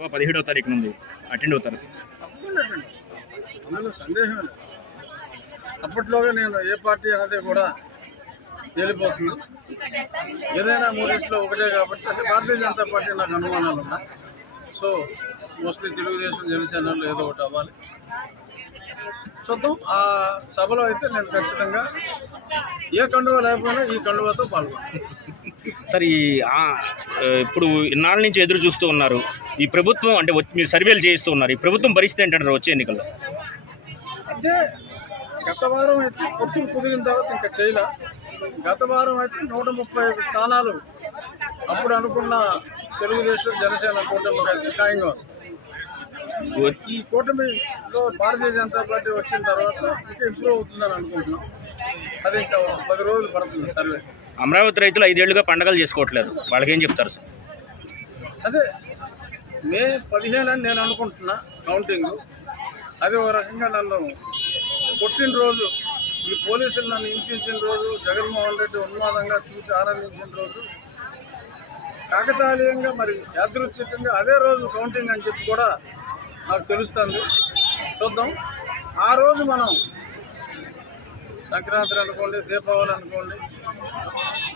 సభ పదిహేడవ తారీఖు నుండి అటెండ్ అవుతారు. అందులో సందేహం అప్పట్లోగా నేను ఏ పార్టీ అనేది కూడా తేలిపోతుంది ఏదైనా మూడింట్లో ఒకటే కాబట్టి అంటే భారతీయ జనతా పార్టీ నాకు అనుమానాలు ఉన్నాయి సో మోస్ట్లీ తెలుగుదేశం జనసేనలో ఏదో ఒకటి అవ్వాలి. చూద్దాం. ఆ సభలో అయితే నేను ఖచ్చితంగా ఏ కండువ లేకపోయినా ఈ కండువతో పాల్గొన్నాను సార్ ఇప్పుడు ఇన్నాళ్ళ నుంచి ఎదురు చూస్తూ ఉన్నారు. ఈ ప్రభుత్వం అంటే వచ్చి- మీరు సర్వేలు చేయిస్తూ ఉన్నారు. ఈ ప్రభుత్వం పరిస్థితి ఏంటంటారు వచ్చే ఎన్నికల్లో? అంటే గత వారం అయితే పొత్తులు కుదిరిన తర్వాత ఇంకా చేయలే. గత వారం అయితే నూట ముప్పై ఐదు స్థానాలు అప్పుడు అనుకున్న తెలుగుదేశం జనసేన కూటమి అయితే ఖాయంగా ఈ కూటమిలో భారతీయ జనతా పార్టీ వచ్చిన తర్వాత ఇంకా ఇంప్రూవ్ అవుతుందని అనుకుంటున్నాం. అది ఇంకా పది రోజులు పడుతుంది సర్వే. అమరావతి రైతులు ఐదేళ్ళుగా పండగలు చేసుకోవట్లేదు. వాళ్ళకి ఏం చెప్తారు సార్? అదే మే పదిహేను అని నేను అనుకుంటున్నా కౌంటింగ్ అది ఒక రకంగా నన్ను పుట్టినరోజు ఈ పోలీసులు నన్ను హింసించిన రోజు జగన్మోహన్ రెడ్డి ఉన్మాదంగా చూసి ఆనందించిన రోజు కాకతాళీయంగా మరి యాదృచ్ఛికంగా అదే రోజు కౌంటింగ్ అని చెప్పి కూడా నాకు తెలుస్తుంది. చూద్దాం. ఆ రోజు మనం సంక్రాంతి అనుకోండి దీపావళి అనుకోండి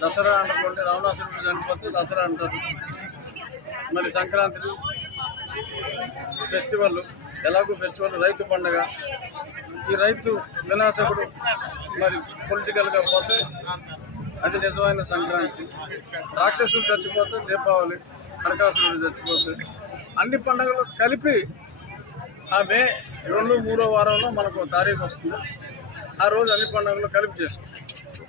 దసరా అనుకోండి రావణాసురుడు చనిపోతే దసరా అంటారు. మరి సంక్రాంతి ఫెస్టివల్ ఎలాగో ఫెస్టివల్ రైతు పండగ. ఈ రైతు వినాశకుడు మరి పొలిటికల్గా పోతే అది నిజమైన సంక్రాంతి. రాక్షసుడు చచ్చిపోతే దీపావళి నరకాసురుడు చచ్చిపోతే అన్ని పండుగలు కలిపి ఆ మే రెండు మూడో వారంలో మనకు తారీఖు వస్తుంది. ఆ రోజు అన్ని పండుగలు కలిపి చేసుకుంటాం